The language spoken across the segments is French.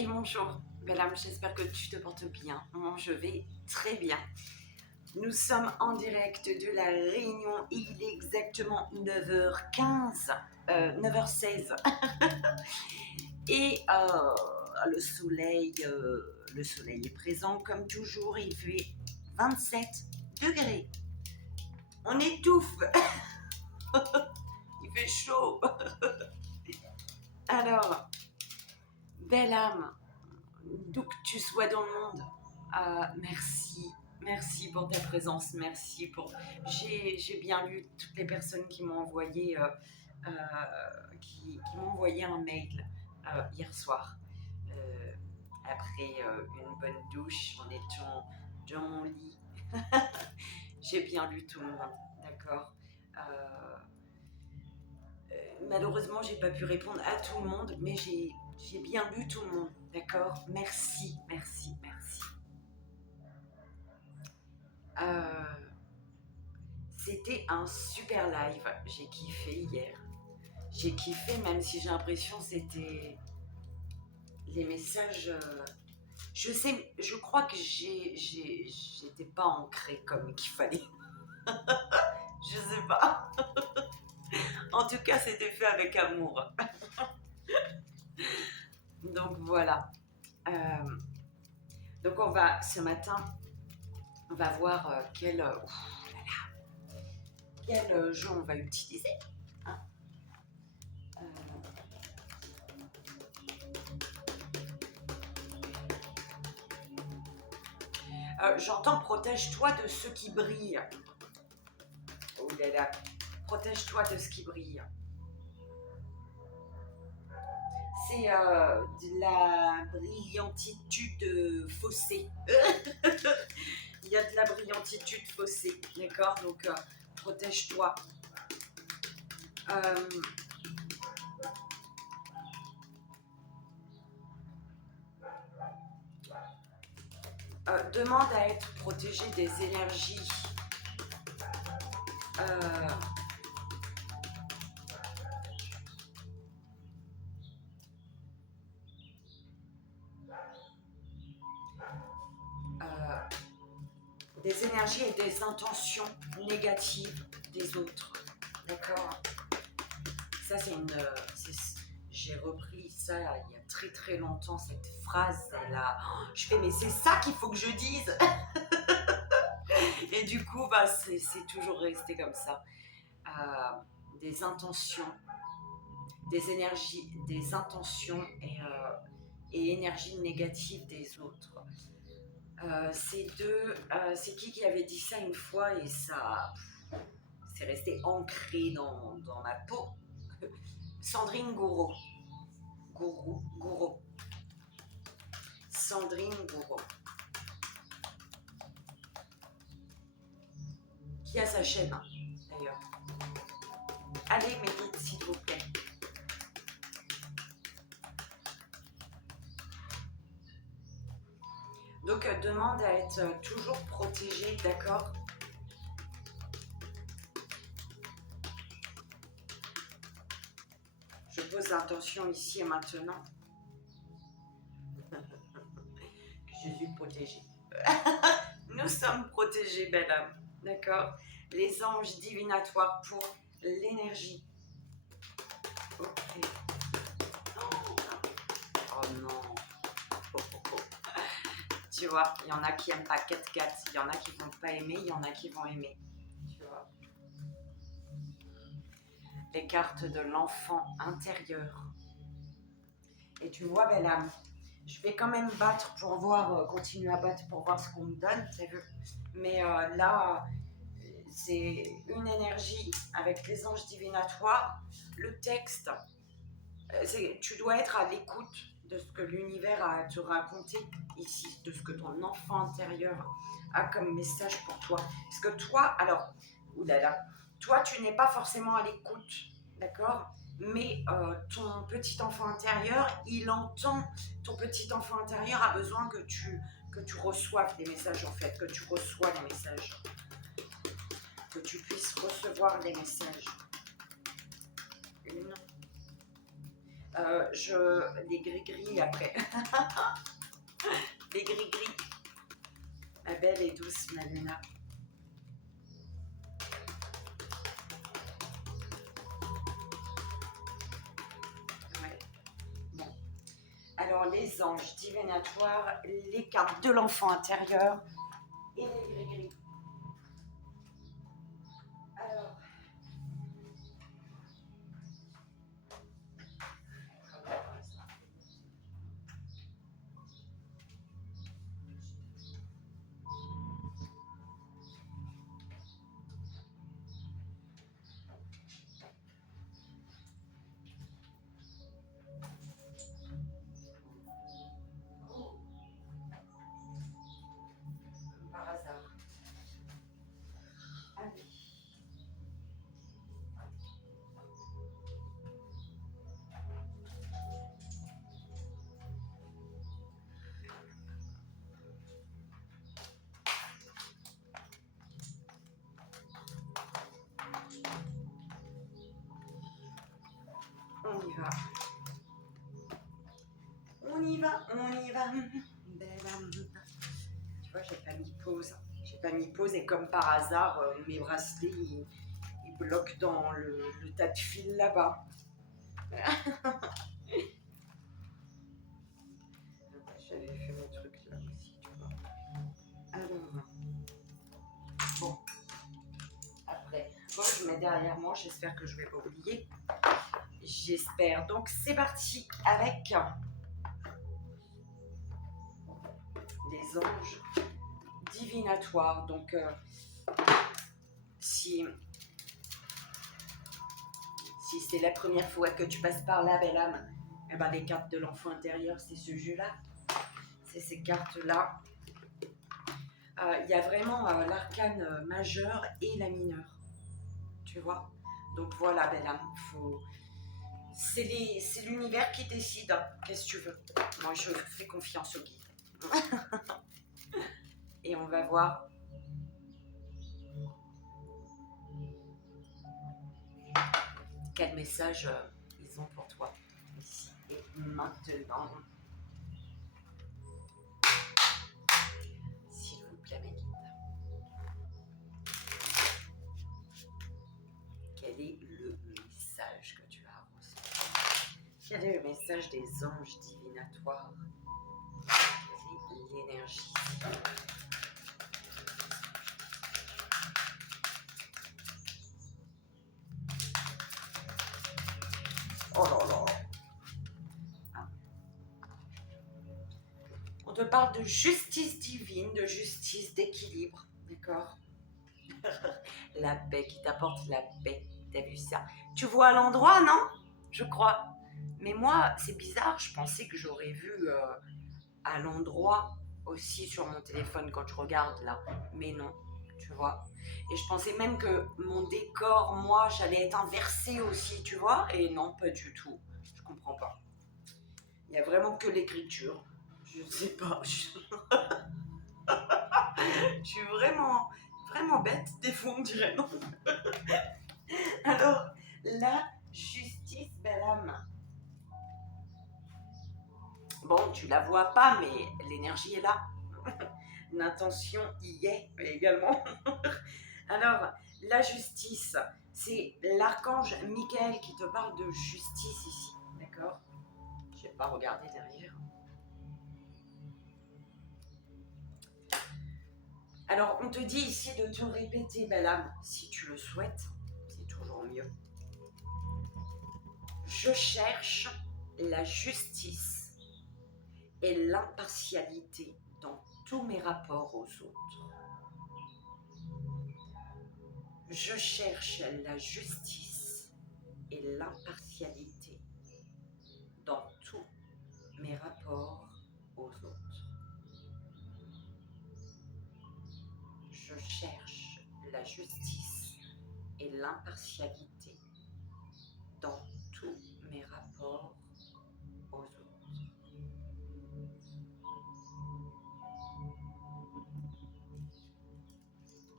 Et bonjour, belle âme, j'espère que tu te portes bien. Moi, je vais très bien. Nous sommes en direct de la Réunion. Il est exactement 9h15, 9h16. Et le soleil est présent comme toujours. Il fait 27 degrés. On étouffe. Il fait chaud. Alors, belle âme, d'où que tu sois dans le monde, merci pour ta présence, merci pour... J'ai bien lu toutes les personnes qui m'ont envoyé, qui m'ont envoyé un mail hier soir, après une bonne douche, en étant dans mon lit. J'ai bien lu tout le monde, d'accord. Malheureusement, j'ai pas pu répondre à tout le monde, mais j'ai bien lu tout le monde, d'accord. Merci. C'était un super live, j'ai kiffé hier. J'ai kiffé, même si j'ai l'impression que c'était les messages. Je crois que j'étais pas ancrée comme qu'il fallait. Je sais pas. En tout cas, c'était fait avec amour. Donc voilà. Donc ce matin, on va voir quel jeu on va utiliser. Hein. J'entends protège-toi de ce qui brille. Oh là là, protège-toi de ce qui brille. C'est de la brillantitude faussée. Il y a de la brillantitude faussée, d'accord. Donc, protège-toi. Demande à être protégé des énergies et des intentions négatives des autres, d'accord. Ça, j'ai repris ça il y a très très longtemps, cette phrase, je fais, mais c'est ça qu'il faut que je dise. Et du coup, c'est toujours resté comme ça. Des intentions, des énergies, des intentions et énergies négatives des autres. C'est qui avait dit ça une fois et ça, c'est resté ancré dans ma peau. Sandrine Gouraud. Sandrine Gouraud. Qui a sa chaîne, d'ailleurs. Allez, médite, s'il vous plaît. Donc, demande à être toujours protégée, d'accord. Je pose l'intention ici et maintenant. Je suis protégée. Nous sommes protégés, belle âme. D'accord. Les anges divinatoires pour l'énergie. Ok. Oh non. Tu vois, il y en a qui n'aiment pas 4-4. Il y en a qui ne vont pas aimer. Il y en a qui vont aimer. Tu vois. Les cartes de l'enfant intérieur. Et tu vois, belle âme, je vais quand même battre pour voir, continuer à battre pour voir ce qu'on me donne, t'as vu. Mais là, c'est une énergie avec les anges divinatoires. Le texte, tu dois être à l'écoute de ce que l'univers a à te raconter ici, de ce que ton enfant intérieur a comme message pour toi. Parce que toi, alors, oulala, toi, tu n'es pas forcément à l'écoute, d'accord? Mais ton petit enfant intérieur, il entend, ton petit enfant intérieur a besoin que tu reçoives des messages en fait, que tu reçois les messages, que tu puisses recevoir les messages. Les gris-gris après. Les gris-gris. Ma belle et douce Maluna. Ouais. Bon. Alors, les anges divinatoires, les cartes de l'enfant intérieur et les gris-gris. Alors, par hasard. Allez. On y va. On y va, on y va. Belle âme. Tu vois, j'ai pas mis pause. J'ai pas mis pause et comme par hasard, mes bracelets, ils bloquent dans le tas de fil là-bas. J'avais fait mes trucs là aussi, tu vois. Alors, bon. Après, bon, je mets derrière moi, j'espère que je vais pas oublier. J'espère. Donc, c'est parti avec les anges divinatoires. Donc, si c'est la première fois que tu passes par là, belle âme, eh ben, les cartes de l'enfant intérieur, c'est ce jeu-là. C'est ces cartes-là. Il y a vraiment l'arcane majeur et la mineure. Tu vois? Donc voilà, belle âme. C'est l'univers qui décide. Qu'est-ce que tu veux? Moi, je fais confiance au guide. Et on va voir. Quel message ils ont pour toi ici et maintenant. S'il vous plaît, mes guides. Quel est le message que tu as reçu? Quel est le message des anges divinatoires? Quelle est l'énergie? Oh là là! On te parle de justice divine, de justice, d'équilibre, d'accord? La paix, qui t'apporte la paix, t'as vu ça? Tu vois à l'endroit, non? Je crois. Mais moi, c'est bizarre, je pensais que j'aurais vu à l'endroit aussi sur mon téléphone quand je regarde là. Mais non, tu vois. Et je pensais même que mon décor, moi, j'allais être inversé aussi, tu vois. Et non, pas du tout. Je comprends pas. Il n'y a vraiment que l'écriture. Je sais pas. Je suis vraiment, vraiment bête. Des fois, on dirait non. Alors, la justice, belle âme. Bon, tu la vois pas, mais l'énergie est là. L'intention y est également. Alors, la justice, c'est l'archange Michael qui te parle de justice ici, d'accord? Je vais pas regarder derrière. Alors, on te dit ici de te répéter, belle âme, si tu le souhaites, c'est toujours mieux. Je cherche la justice et l'impartialité dans tous mes rapports aux autres. Je cherche la justice et l'impartialité dans tous mes rapports aux autres. Je cherche la justice et l'impartialité dans tous mes rapports aux autres.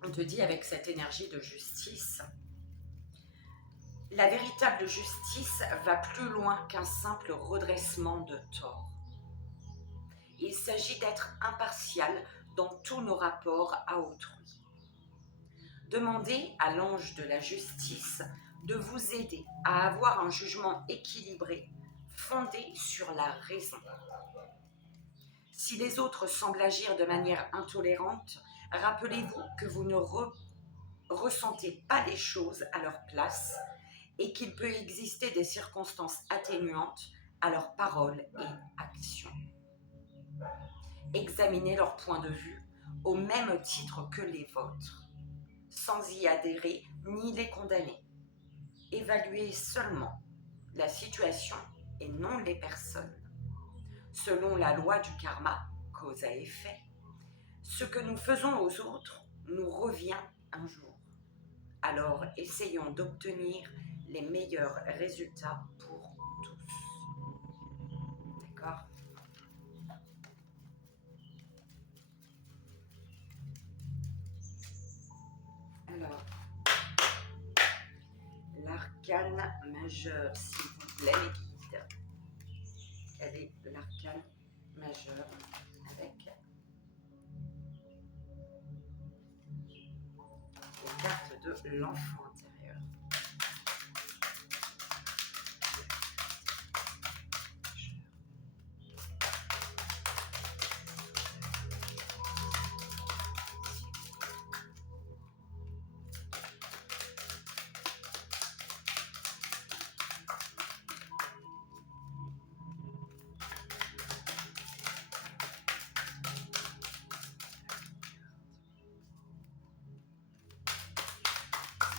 On te dit avec cette énergie de justice, La véritable justice va plus loin qu'un simple redressement de tort. Il s'agit d'être impartial dans tous nos rapports à autrui. Demandez à l'ange de la justice de vous aider à avoir un jugement équilibré, fondé sur la raison. Si les autres semblent agir de manière intolérante, rappelez-vous que vous ne ressentez pas les choses à leur place et qu'il peut exister des circonstances atténuantes à leurs paroles et actions. Examinez leur point de vue au même titre que les vôtres, sans y adhérer ni les condamner. Évaluez seulement la situation et non les personnes. Selon la loi du karma, cause à effet, ce que nous faisons aux autres nous revient un jour. Alors essayons d'obtenir les meilleurs résultats pour tous. D'accord ? Alors, l'arcane majeur, s'il vous plaît, les guides. Quel est l'arcane majeur avec les cartes de l'enfant intérieur?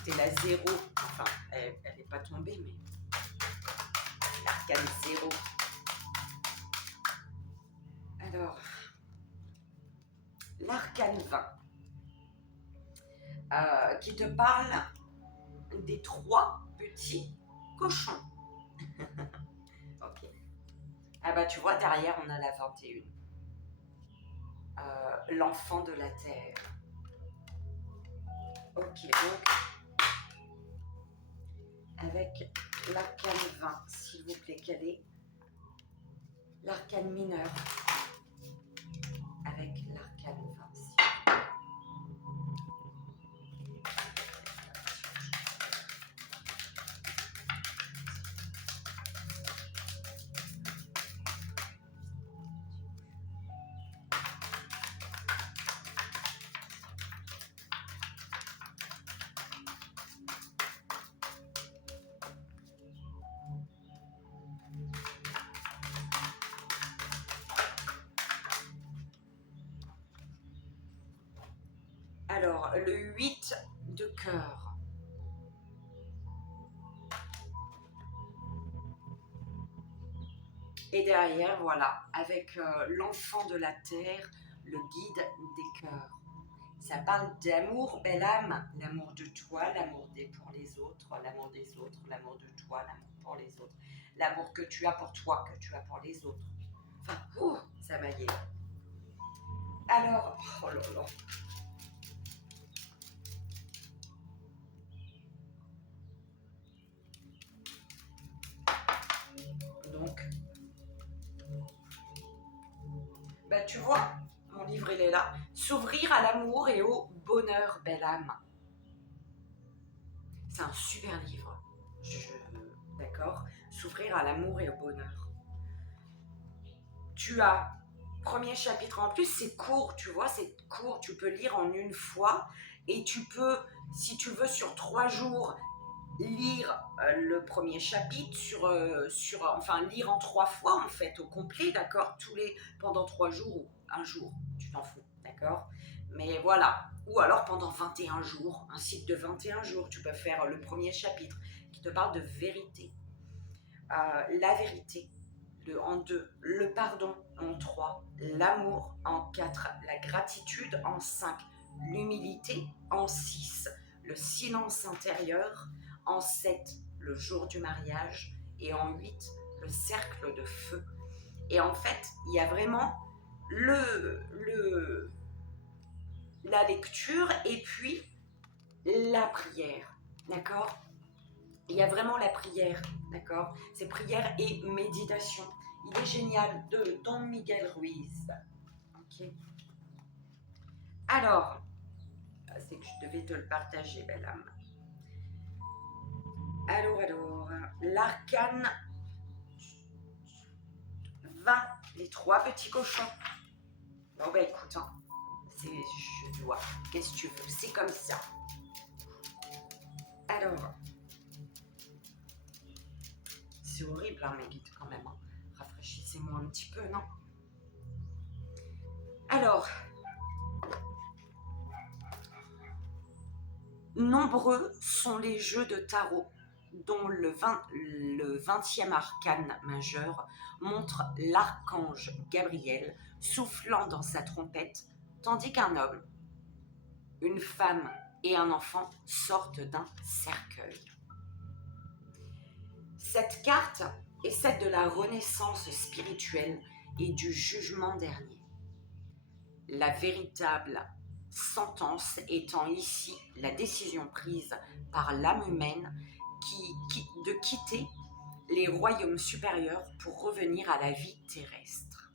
C'était la 0, enfin, elle n'est pas tombée, mais l'arcane 0. Alors, l'arcane 20, qui te parle des 3 petits cochons. Ok. Ah bah tu vois, derrière, on a la 21. L'enfant de la terre. Ok, donc, avec l'arcane 20, s'il vous plaît, quel est l'arcane mineur avec l'arcane 26. Alors, le 8 de cœur. Et derrière, voilà, avec l'enfant de la terre, le guide des cœurs. Ça parle d'amour, belle âme, l'amour de toi, l'amour pour les autres, l'amour des autres, l'amour de toi, l'amour pour les autres, l'amour que tu as pour toi, que tu as pour les autres. Enfin, ça m'a guéri. Alors, oh là là. Donc, bah tu vois, mon livre il est là. S'ouvrir à l'amour et au bonheur, belle âme. C'est un super livre. D'accord ? S'ouvrir à l'amour et au bonheur. Tu as, premier chapitre en plus, c'est court, tu vois, c'est court. Tu peux lire en une fois et tu peux, si tu veux, sur 3 jours, lire le premier chapitre, enfin lire en 3 fois en fait, au complet, d'accord ? Pendant 3 jours ou un jour, tu t'en fous, d'accord ? Mais voilà, ou alors pendant 21 jours, un cycle de 21 jours, tu peux faire le premier chapitre qui te parle de vérité. La vérité, en 2, le pardon en 3, l'amour en 4, la gratitude en 5, l'humilité en 6, le silence intérieur en 7, le jour du mariage et en 8, le cercle de feu. Et en fait, il y a vraiment la lecture et puis la prière, d'accord ? Il y a vraiment la prière, d'accord? C'est prière et méditation. Il est génial, de Don Miguel Ruiz. Ok. Alors, c'est que je devais te le partager, belle âme. Alors, l'arcane 20, les 3 petits cochons. Bon, bah écoute, hein, je dois. Qu'est-ce que tu veux? C'est comme ça. Alors, c'est horrible, hein, mes guides, quand même. Hein. Rafraîchissez-moi un petit peu, non? Alors, nombreux sont les jeux de tarot dont le 20e arcane majeur montre l'archange Gabriel soufflant dans sa trompette, tandis qu'un homme, une femme et un enfant sortent d'un cercueil. Cette carte est celle de la renaissance spirituelle et du jugement dernier. La véritable sentence étant ici la décision prise par l'âme humaine de quitter les royaumes supérieurs pour revenir à la vie terrestre.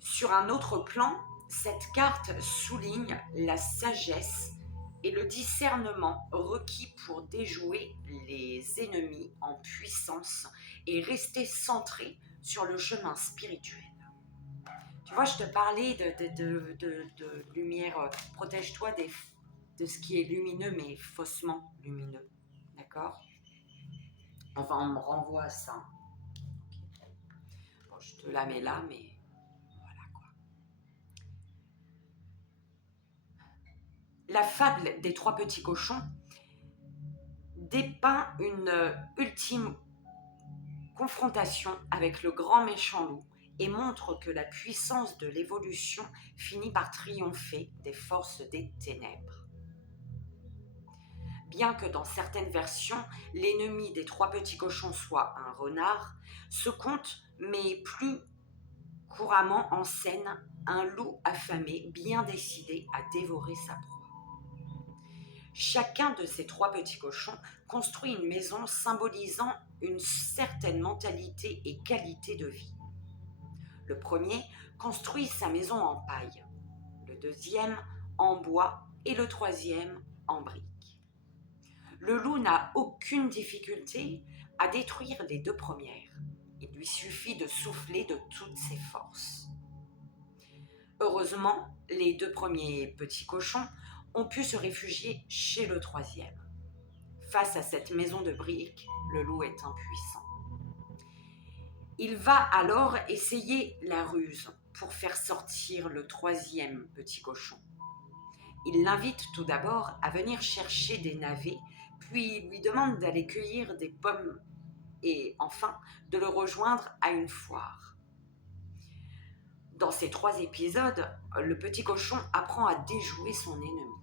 Sur un autre plan, cette carte souligne la sagesse et le discernement requis pour déjouer les ennemis en puissance et rester centré sur le chemin spirituel. Tu vois, je te parlais de lumière, protège-toi de ce qui est lumineux, mais faussement lumineux. D'accord? Enfin, on me renvoie à ça. Bon, je te la mets là, mais voilà quoi. La fable des 3 petits cochons dépeint une ultime confrontation avec le grand méchant loup et montre que la puissance de l'évolution finit par triompher des forces des ténèbres. Bien que dans certaines versions, l'ennemi des 3 petits cochons soit un renard, ce conte met plus couramment en scène un loup affamé bien décidé à dévorer sa proie. Chacun de ces 3 petits cochons construit une maison symbolisant une certaine mentalité et qualité de vie. Le premier construit sa maison en paille, le deuxième en bois et le troisième en briques. Le loup n'a aucune difficulté à détruire les 2 premières. Il lui suffit de souffler de toutes ses forces. Heureusement, les 2 premiers petits cochons ont pu se réfugier chez le troisième. Face à cette maison de briques, le loup est impuissant. Il va alors essayer la ruse pour faire sortir le 3e petit cochon. Il l'invite tout d'abord à venir chercher des navets, puis lui demande d'aller cueillir des pommes et enfin de le rejoindre à une foire. Dans ces 3 épisodes, le petit cochon apprend à déjouer son ennemi.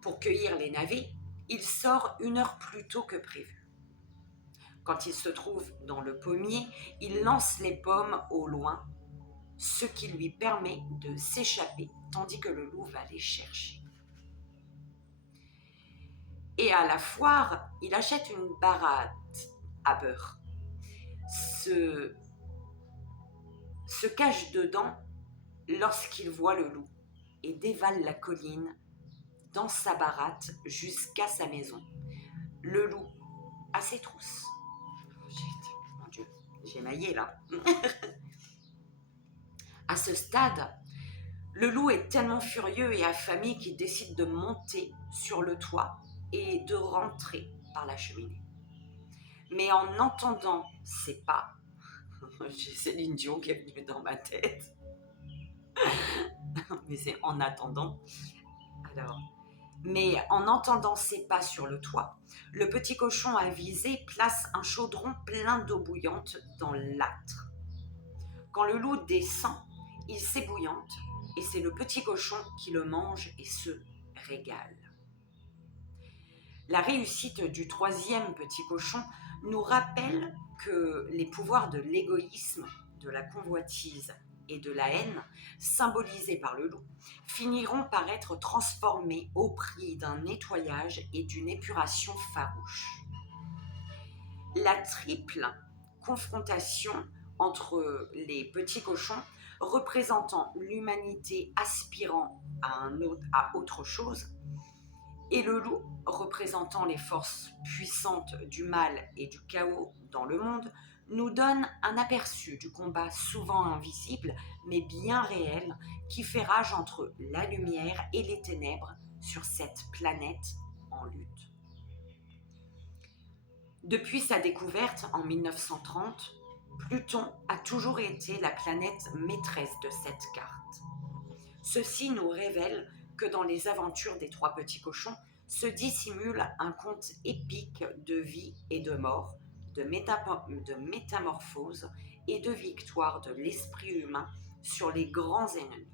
Pour cueillir les navets, il sort 1 heure plus tôt que prévu. Quand il se trouve dans le pommier, il lance les pommes au loin, ce qui lui permet de s'échapper tandis que le loup va les chercher. Et à la foire, il achète une baratte à beurre. Se cache dedans lorsqu'il voit le loup et dévale la colline dans sa baratte jusqu'à sa maison. Le loup a ses trousses. Mon Dieu, j'ai maillé là. À ce stade, le loup est tellement furieux et affamé qu'il décide de monter sur le toit et de rentrer par la cheminée. Mais en entendant ses pas, j'ai Céline Dion qui est venue dans ma tête, mais c'est en attendant. Mais en entendant ses pas sur le toit, le petit cochon avisé place un chaudron plein d'eau bouillante dans l'âtre. Quand le loup descend, il s'ébouillante et c'est le petit cochon qui le mange et se régale. La réussite du 3e petit cochon nous rappelle que les pouvoirs de l'égoïsme, de la convoitise et de la haine, symbolisés par le loup, finiront par être transformés au prix d'un nettoyage et d'une épuration farouche. La triple confrontation entre les petits cochons représentant l'humanité aspirant à autre chose et le loup représentant les forces puissantes du mal et du chaos dans le monde nous donne un aperçu du combat souvent invisible mais bien réel qui fait rage entre la lumière et les ténèbres sur cette planète en lutte. Depuis sa découverte en 1930, Pluton a toujours été la planète maîtresse de cette carte. Ceci nous révèle que dans les aventures des trois petits cochons se dissimule un conte épique de vie et de mort, de métamorphose et de victoire de l'esprit humain sur les grands ennemis.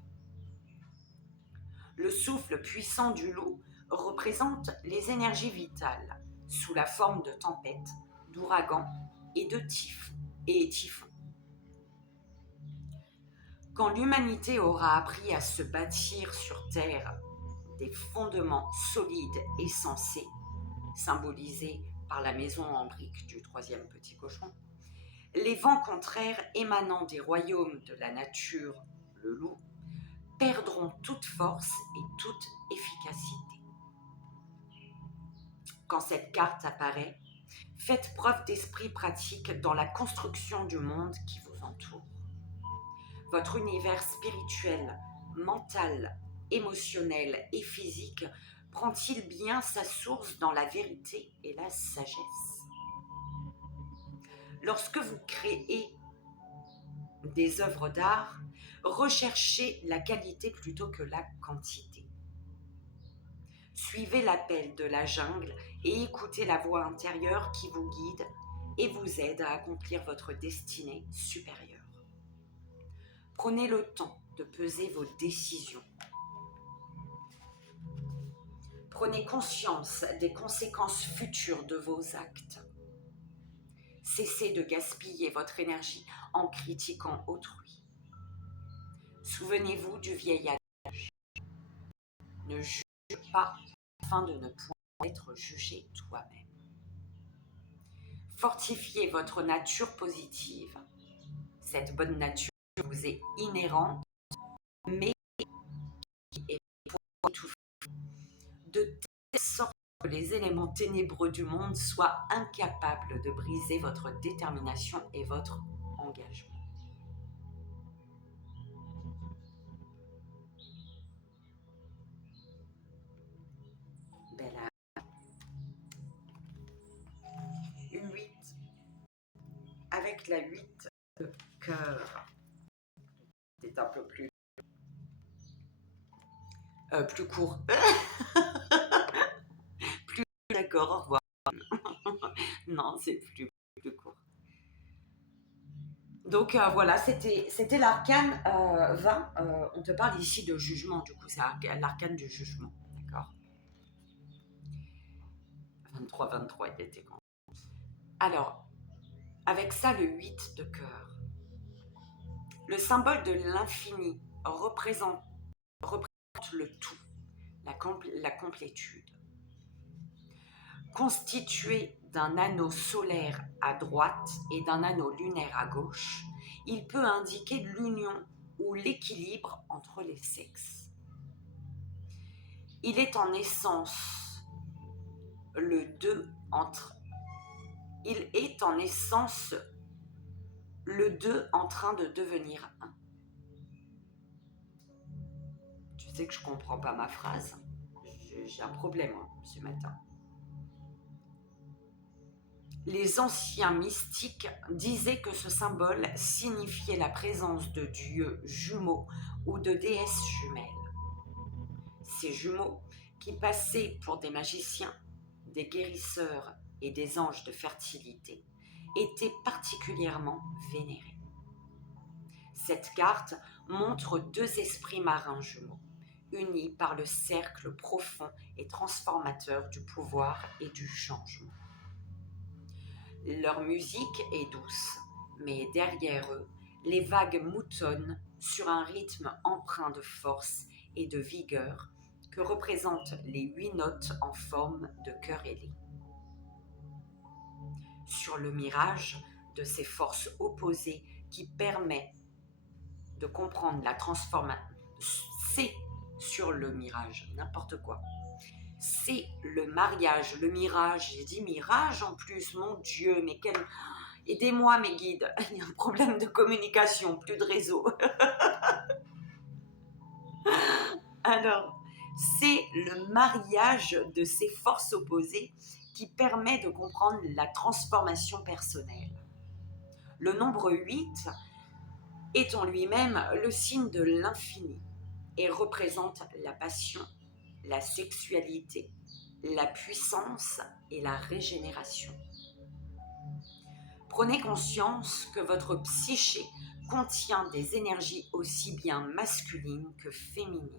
Le souffle puissant du loup représente les énergies vitales sous la forme de tempêtes, d'ouragans et de typhons. Quand l'humanité aura appris à se bâtir sur Terre des fondements solides et sensés, symbolisés par la maison en briques du troisième petit cochon, les vents contraires émanant des royaumes de la nature, le loup, perdront toute force et toute efficacité. Quand cette carte apparaît, faites preuve d'esprit pratique dans la construction du monde qui vous entoure. Votre univers spirituel, mental, émotionnel et physique prend-il bien sa source dans la vérité et la sagesse? Lorsque vous créez des œuvres d'art, recherchez la qualité plutôt que la quantité. Suivez l'appel de la jungle et écoutez la voix intérieure qui vous guide et vous aide à accomplir votre destinée supérieure. Prenez le temps de peser vos décisions. Prenez conscience des conséquences futures de vos actes. Cessez de gaspiller votre énergie en critiquant autrui. Souvenez-vous du vieil adage. Ne juge pas afin de ne point être jugé toi-même. Fortifiez votre nature positive. Cette bonne nature vous est inhérente, mais qui est pour étouffer, de telle sorte que les éléments ténébreux du monde soient incapables de briser votre détermination et votre engagement. Belle âme. Une 8. Avec la 8 de cœur. C'est un peu plus court. Plus d'accord, au revoir. Non, c'est plus court. Donc voilà, c'était l'arcane 20. On te parle ici de jugement, du coup, c'est l'arcane du jugement, d'accord? 23, il était quand? Alors, avec ça, le 8 de cœur. Le symbole de l'infini représente le tout, la complétude. Constitué d'un anneau solaire à droite et d'un anneau lunaire à gauche, il peut indiquer l'union ou l'équilibre entre les sexes. Il est en essence le 2 en train de devenir 1. Tu sais que je ne comprends pas ma phrase. J'ai un problème ce matin. Les anciens mystiques disaient que ce symbole signifiait la présence de dieux jumeaux ou de déesses jumelles. Ces jumeaux, qui passaient pour des magiciens, des guérisseurs et des anges de fertilité, étaient particulièrement vénérés. Cette carte montre 2 esprits marins jumeaux, unis par le cercle profond et transformateur du pouvoir et du changement. Leur musique est douce, mais derrière eux, les vagues moutonnent sur un rythme empreint de force et de vigueur que représentent les 8 notes en forme de cœur ailé. Sur le mirage de ces forces opposées qui permet de comprendre la transformation, c'est sur le mirage, n'importe quoi. C'est le mariage, le mirage. J'ai dit mirage en plus, mon Dieu, mais quel... Aidez-moi mes guides, il y a un problème de communication, plus de réseau. Alors, c'est le mariage de ces forces opposées qui permet de comprendre la transformation personnelle. Le nombre 8 est en lui-même le signe de l'infini et représente la passion, la sexualité, la puissance et la régénération. Prenez conscience que votre psyché contient des énergies aussi bien masculines que féminines.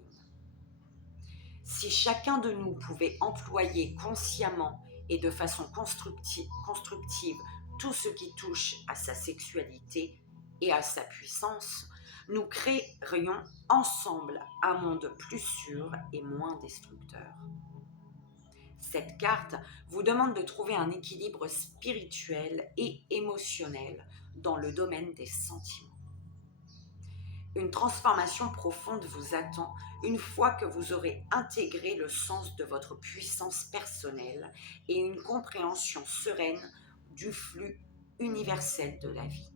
Si chacun de nous pouvait employer consciemment et de façon constructive tout ce qui touche à sa sexualité et à sa puissance, nous créerions ensemble un monde plus sûr et moins destructeur. Cette carte vous demande de trouver un équilibre spirituel et émotionnel dans le domaine des sentiments. Une transformation profonde vous attend une fois que vous aurez intégré le sens de votre puissance personnelle et une compréhension sereine du flux universel de la vie.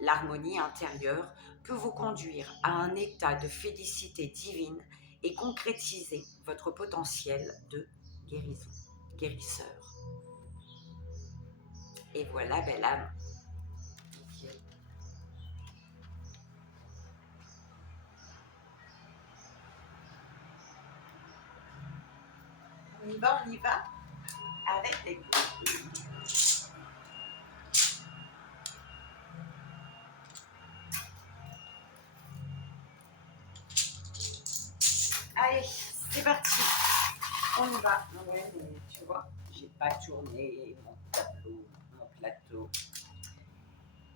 L'harmonie intérieure peut vous conduire à un état de félicité divine et concrétiser votre potentiel de guérisseur. Et voilà, belle âme. On y va avec les gouttes. Allez, c'est parti. On y va. Ouais, mais tu vois, j'ai pas tourné mon tableau, mon plateau.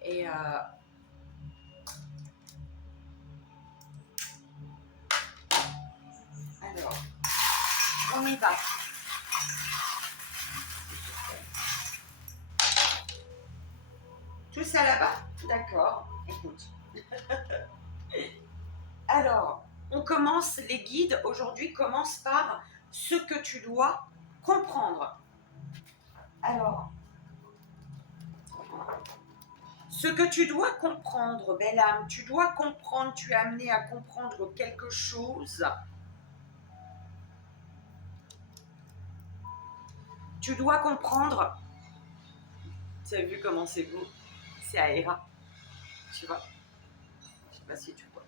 Et alors, on y va. Tout ça là-bas? D'accord, écoute. Alors, on commence, les guides aujourd'hui commencent par ce que tu dois comprendre. Alors, ce que tu dois comprendre, belle âme, tu dois comprendre, tu es amené à comprendre quelque chose. Tu dois comprendre. Tu as vu comment c'est beau? C'est Aéra. Tu vois? Je ne sais pas si tu vois.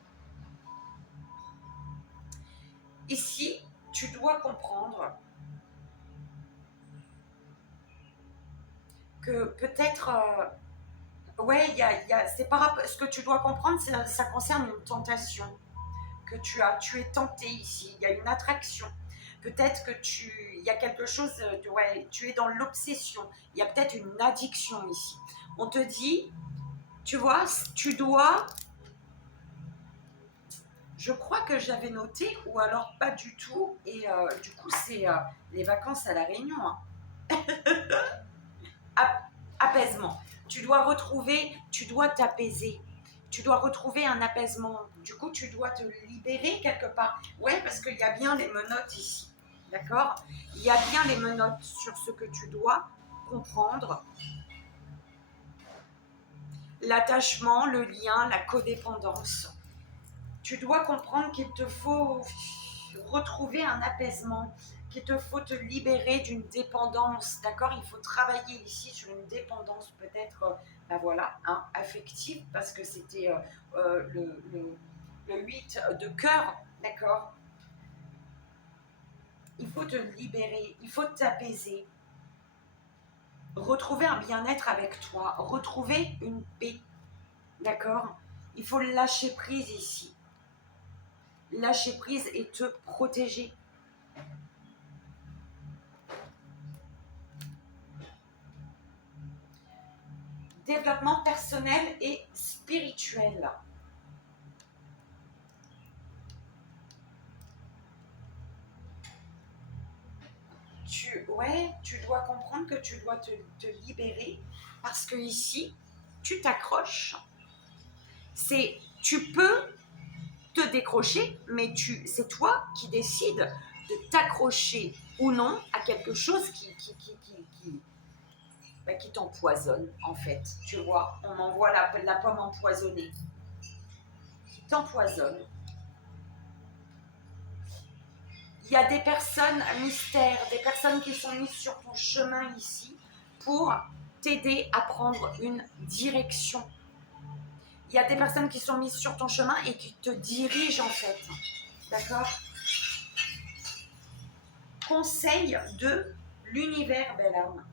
Ici, tu dois comprendre que peut-être, ouais, c'est par rapport, ce que tu dois comprendre, ça concerne une tentation que tu as. Tu es tenté ici, il y a une attraction. Peut-être que il y a quelque chose, ouais, tu es dans l'obsession. Il y a peut-être une addiction ici. On te dit, tu vois, tu dois... Je crois que j'avais noté, ou alors pas du tout, et du coup, c'est les vacances à La Réunion. Hein. Apaisement. Tu dois retrouver, tu dois t'apaiser. Tu dois retrouver un apaisement. Du coup, tu dois te libérer quelque part. Ouais, parce qu'il y a bien les menottes ici. D'accord? Il y a bien les menottes sur ce que tu dois comprendre. L'attachement, le lien, la codépendance. Tu dois comprendre qu'il te faut retrouver un apaisement, qu'il te faut te libérer d'une dépendance, d'accord? Il faut travailler ici sur une dépendance peut-être, ben voilà, hein, affective, parce que c'était le 8 de cœur, d'accord? Il faut te libérer, il faut t'apaiser, retrouver un bien-être avec toi, retrouver une paix, d'accord? Il faut lâcher prise ici. Lâcher prise et te protéger. développement personnel et spirituel. Tu dois comprendre que tu dois te libérer parce que ici, tu t'accroches. Tu peux te décrocher, mais c'est toi qui décides de t'accrocher ou non à quelque chose qui t'empoisonne, en fait. Tu vois, on m'envoie la pomme empoisonnée qui t'empoisonne. Il y a des personnes mystères, des personnes qui sont mises sur ton chemin ici pour t'aider à prendre une direction. Il y a des personnes qui sont mises sur ton chemin et qui te dirigent en fait. D'accord? Conseil de l'univers, belle âme.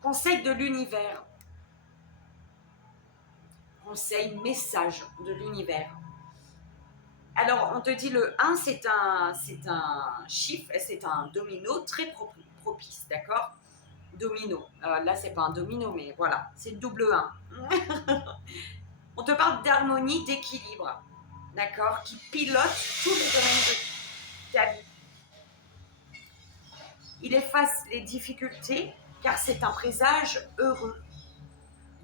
Conseil de l'univers. Conseil, message de l'univers. Alors, on te dit le 1, c'est un chiffre, c'est un domino très propice, d'accord? Domino. Là, c'est pas un domino, mais voilà, c'est le double 1. On te parle d'harmonie, d'équilibre, d'accord? Qui pilote tous les domaines de ta vie. Il efface les difficultés car c'est un présage heureux.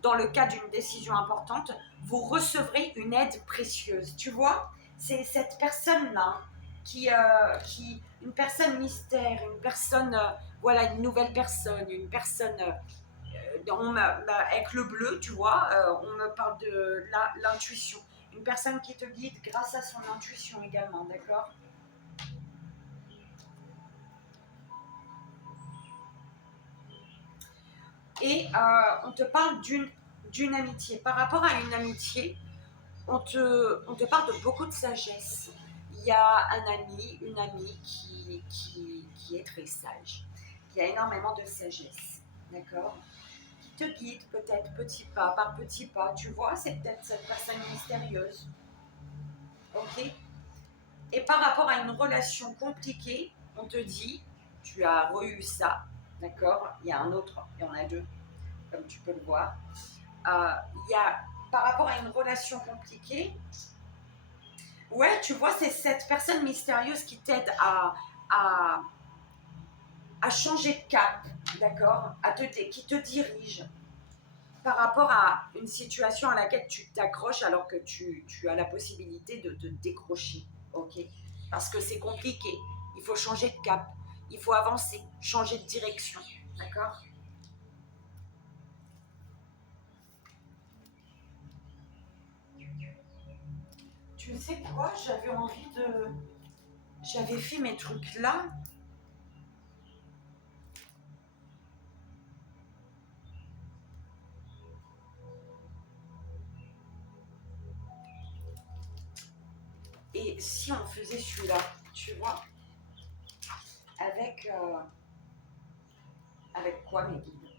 Dans le cas d'une décision importante, vous recevrez une aide précieuse. Tu vois, c'est cette personne-là une personne mystère, une personne, voilà, une nouvelle personne, une personne, avec le bleu, tu vois, on me parle de l'intuition. Une personne qui te guide grâce à son intuition également, d'accord? Et on te parle d'une amitié. Par rapport à une amitié, on te parle de beaucoup de sagesse. Il y a un ami, une amie qui est très sage, qui a énormément de sagesse, d'accord? Qui te guide peut-être petit pas par petit pas, tu vois, c'est peut-être cette personne mystérieuse, ok? Et par rapport à une relation compliquée, on te dit, tu as eu ça, d'accord? Il y a un autre, il y en a deux, comme tu peux le voir. Il y a, par rapport à une relation compliquée, ouais, tu vois, c'est cette personne mystérieuse qui t'aide à changer de cap, d'accord? Qui te dirige par rapport à une situation à laquelle tu t'accroches alors que tu as la possibilité de te décrocher, ok? Parce que c'est compliqué, il faut changer de cap, il faut avancer, changer de direction, d'accord? Tu sais quoi, j'avais fait mes trucs là. Et si on faisait celui-là, tu vois, avec quoi mes guides?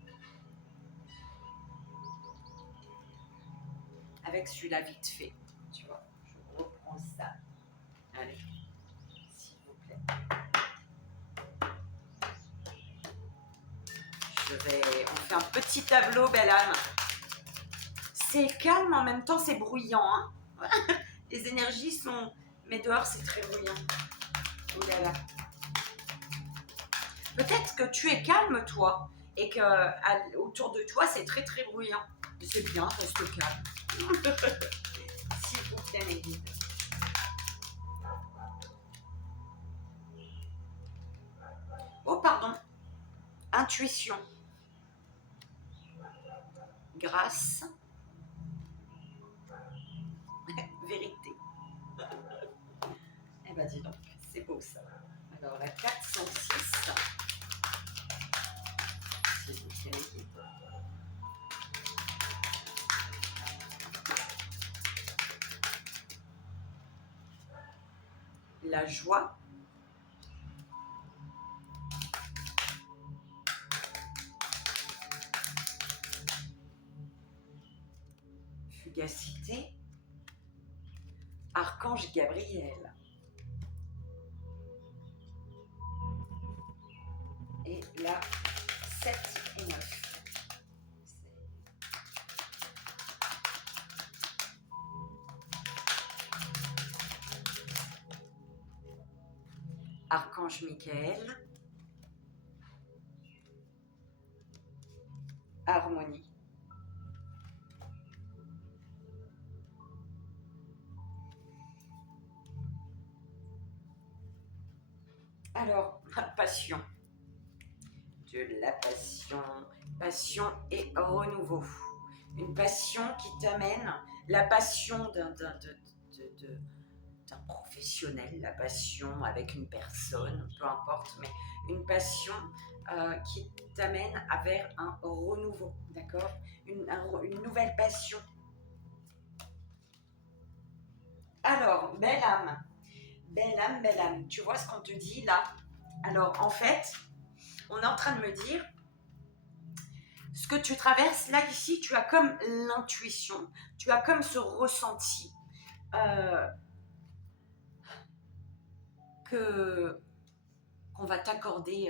Avec celui-là vite fait, tu vois. Je reprends ça. Allez, s'il vous plaît. On fait un petit tableau, belle âme. C'est calme, en même temps c'est bruyant. Hein. Les énergies sont... Mais dehors c'est très bruyant. Oh là là. Peut-être que tu es calme, toi, et que autour de toi c'est très très bruyant. C'est bien, reste calme. S'il vous plaît, mes guides. Oh, pardon. Intuition. Grâce. Vérité. Eh ben dis donc, c'est beau ça. Alors la 406. S'il vous plaît, mes guides. La joie. Fugacité. Archange Gabriel. Et 7 et 9. Archange Michael, harmonie. Alors, passion. De la passion. Passion et renouveau. Une passion qui t'amène, la passion d'un professionnel, la passion avec une personne, peu importe, mais une passion qui t'amène vers un renouveau, d'accord, une nouvelle passion. Alors, belle âme, belle âme, belle âme, tu vois ce qu'on te dit là? Alors, en fait, on est en train de me dire, ce que tu traverses, là, ici, tu as comme l'intuition, tu as comme ce ressenti qu'on va t'accorder,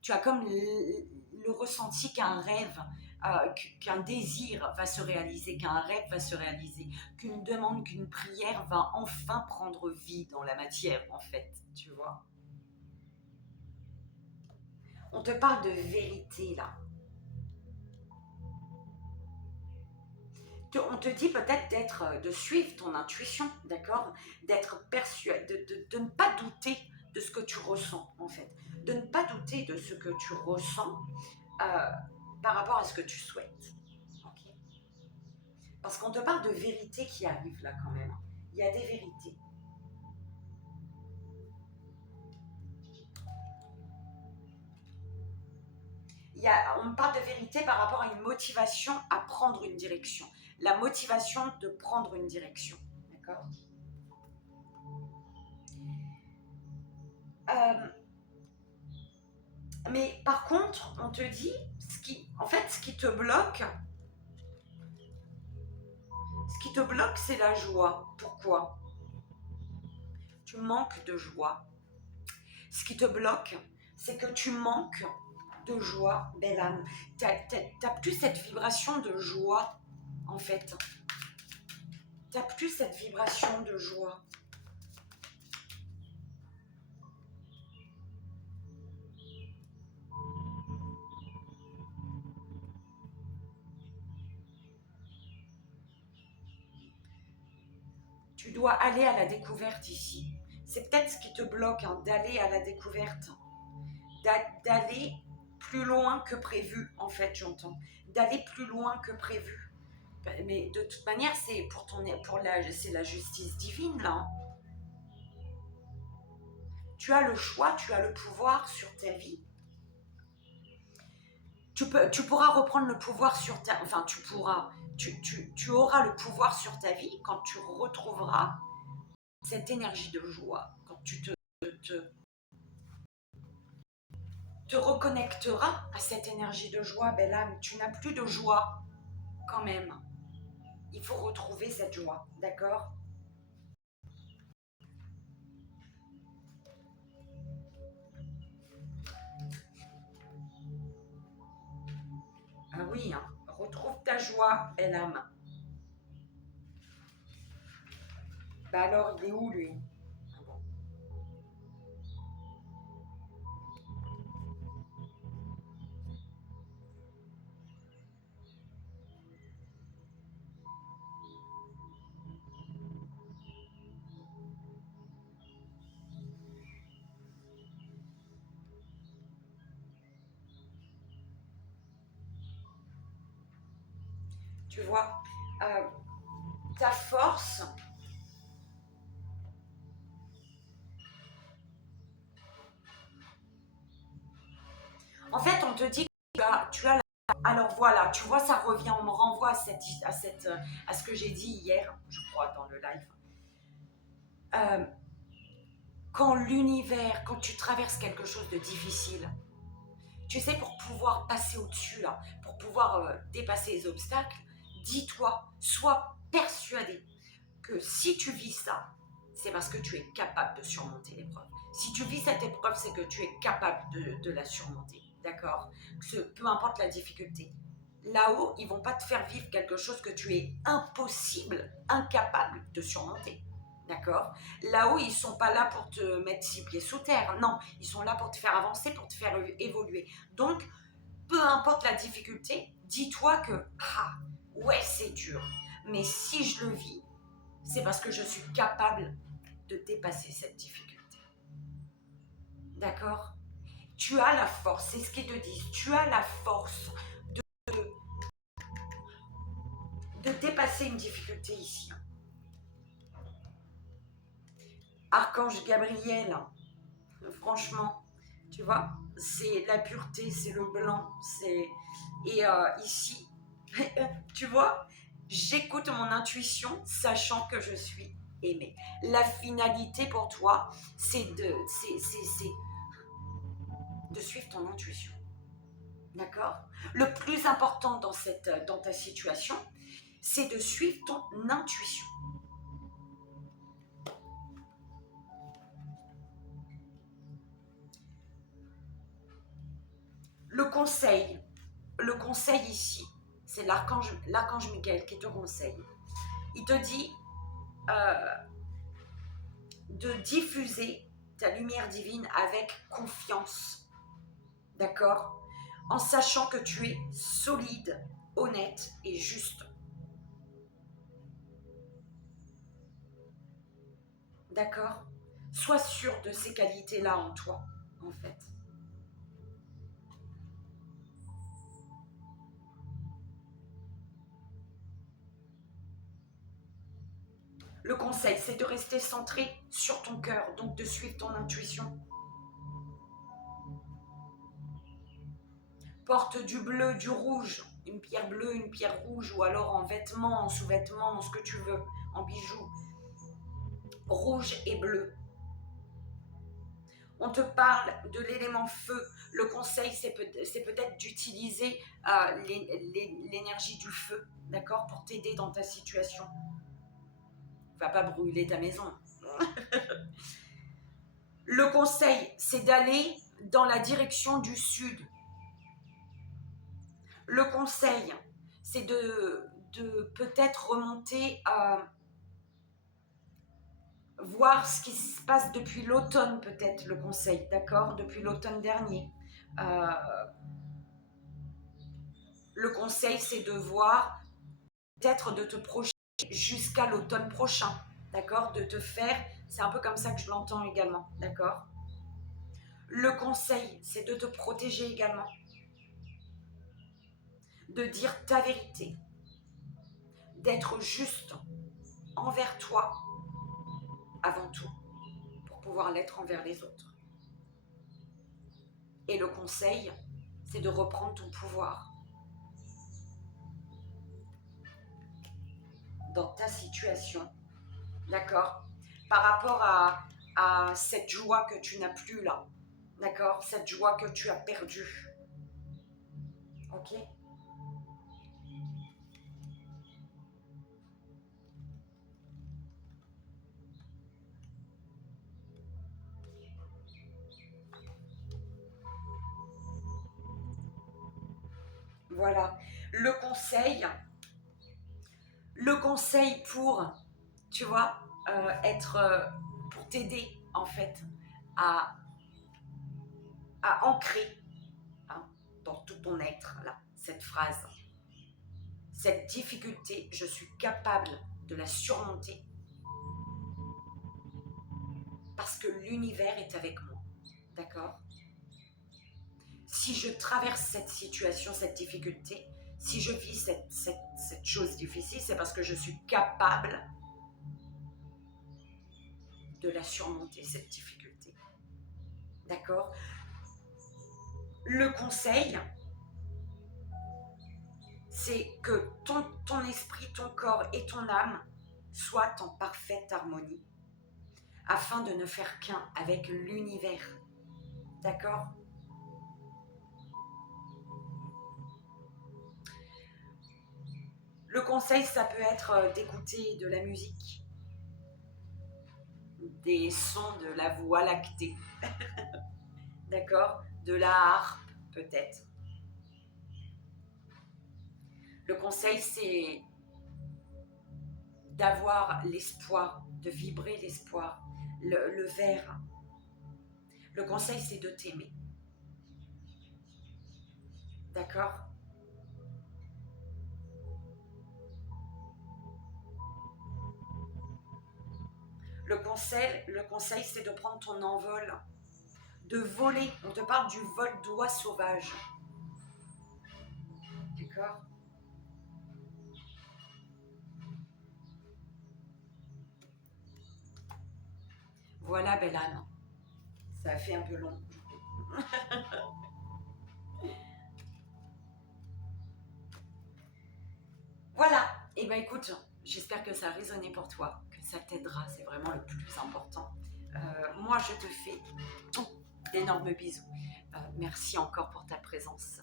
tu as comme le ressenti qu'un rêve, qu'un désir va se réaliser, qu'un rêve va se réaliser, qu'une demande, qu'une prière va enfin prendre vie dans la matière, en fait, tu vois. On te parle de vérité, là. On te dit peut-être de suivre ton intuition, d'accord, d'être persuadé, de ne pas douter de ce que tu ressens, en fait, de ne pas douter de ce que tu ressens par rapport à ce que tu souhaites. Okay. Parce qu'on te parle de vérité qui arrive là quand même. Il y a des vérités. On parle de vérité par rapport à une motivation à prendre une direction. La motivation de prendre une direction. D'accord. Mais par contre, on te dit, ce qui te bloque, c'est la joie. Pourquoi? Tu manques de joie. Ce qui te bloque, c'est que tu manques de joie, belle âme. Tu n'as plus cette vibration de joie, en fait. Tu n'as plus cette vibration de joie. Tu dois aller à la découverte ici. C'est peut-être ce qui te bloque, hein, d'aller à la découverte. D'aller plus loin que prévu, en fait, j'entends. D'aller plus loin que prévu. Mais de toute manière, c'est c'est la justice divine, là. Tu as le choix, tu as le pouvoir sur ta vie. Tu pourras reprendre le pouvoir sur ta... Enfin, tu auras le pouvoir sur ta vie quand tu retrouveras cette énergie de joie, quand tu te reconnecteras à cette énergie de joie, belle âme. Tu n'as plus de joie, quand même. Il faut retrouver cette joie, d'accord? Ah oui, hein. Retrouve ta joie, belle âme. Bah alors, il est où, lui? Ah bon. Tu vois, ta force, en fait, on te dit que tu as la... Alors voilà, tu vois, ça revient, on me renvoie à ce que j'ai dit hier, je crois, dans le live. Quand l'univers, quand tu traverses quelque chose de difficile, tu sais, pour pouvoir passer au-dessus, là, pour pouvoir dépasser les obstacles, dis-toi, sois persuadé que si tu vis ça, c'est parce que tu es capable de surmonter l'épreuve. Si tu vis cette épreuve, c'est que tu es capable de la surmonter. d'accord? Peu importe la difficulté. Là-haut, ils vont pas te faire vivre quelque chose que tu es impossible, incapable de surmonter. D'accord? Là-haut, ils sont pas là pour te mettre 6 pieds sous terre. Non, ils sont là pour te faire avancer, pour te faire évoluer. Donc, peu importe la difficulté, dis-toi que, ah, ouais, c'est dur. Mais si je le vis, c'est parce que je suis capable de dépasser cette difficulté. D'accord? Tu as la force, c'est ce qu'ils te disent. Tu as la force de dépasser une difficulté ici. Archange Gabriel, franchement, tu vois, c'est la pureté, c'est le blanc, c'est... Et ici, tu vois, j'écoute mon intuition, sachant que je suis aimée. La finalité pour toi, c'est de suivre ton intuition. D'accord? Le plus important dans ta situation, c'est de suivre ton intuition. Le conseil ici, c'est l'archange Michael qui te conseille. Il te dit de diffuser ta lumière divine avec confiance, d'accord? En sachant que tu es solide, honnête et juste. D'accord? Sois sûr de ces qualités-là en toi, en fait. Le conseil, c'est de rester centré sur ton cœur, donc de suivre ton intuition. Porte du bleu, du rouge, une pierre bleue, une pierre rouge, ou alors en vêtements, en sous-vêtements, en ce que tu veux, en bijoux. Rouge et bleu. On te parle de l'élément feu. Le conseil, c'est peut-être d'utiliser l'énergie du feu, d'accord, pour t'aider dans ta situation. Va pas brûler ta maison. Le conseil, c'est d'aller dans la direction du sud. Le conseil, c'est de peut-être remonter à voir ce qui se passe depuis l'automne, peut-être, le conseil, d'accord? Depuis l'automne dernier. Le conseil, c'est de voir, peut-être de te projeter jusqu'à l'automne prochain, d'accord? De te faire, c'est un peu comme ça que je l'entends également, d'accord? Le conseil, c'est de te protéger également, de dire ta vérité, d'être juste envers toi avant tout, pour pouvoir l'être envers les autres. Et le conseil, c'est de reprendre ton pouvoir dans ta situation, d'accord? Par rapport à cette joie que tu n'as plus là, d'accord? Cette joie que tu as perdue, ok? Voilà, le conseil pour, tu vois, pour t'aider en fait à, à ancrer, hein, dans tout ton être, là, cette phrase. Cette difficulté, je suis capable de la surmonter parce que l'univers est avec moi, d'accord? Si je traverse cette situation, cette difficulté, si je vis cette chose difficile, c'est parce que je suis capable de la surmonter, cette difficulté. D'accord? Le conseil, c'est que ton esprit, ton corps et ton âme soient en parfaite harmonie afin de ne faire qu'un avec l'univers. D'accord? Le conseil, ça peut être d'écouter de la musique, des sons de la voie lactée, d'accord? De la harpe, peut-être. Le conseil, c'est d'avoir l'espoir, de vibrer l'espoir, le vert. Le conseil, c'est de t'aimer. D'accord? Le conseil, c'est de prendre ton envol, de voler. On te parle du vol d'oie sauvage. D'accord? Voilà, belle âme. Ça a fait un peu long. Voilà. Et ben écoute, j'espère que ça a résonné pour toi, que ça t'aidera. C'est vraiment le plus important. Moi, je te fais d'énormes bisous. Merci encore pour ta présence.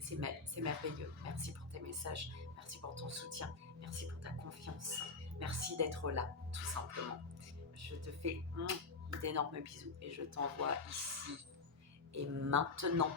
C'est merveilleux. Merci pour tes messages. Merci pour ton soutien. Merci pour ta confiance. Merci d'être là, tout simplement. Je te fais d'énormes bisous et je t'envoie ici et maintenant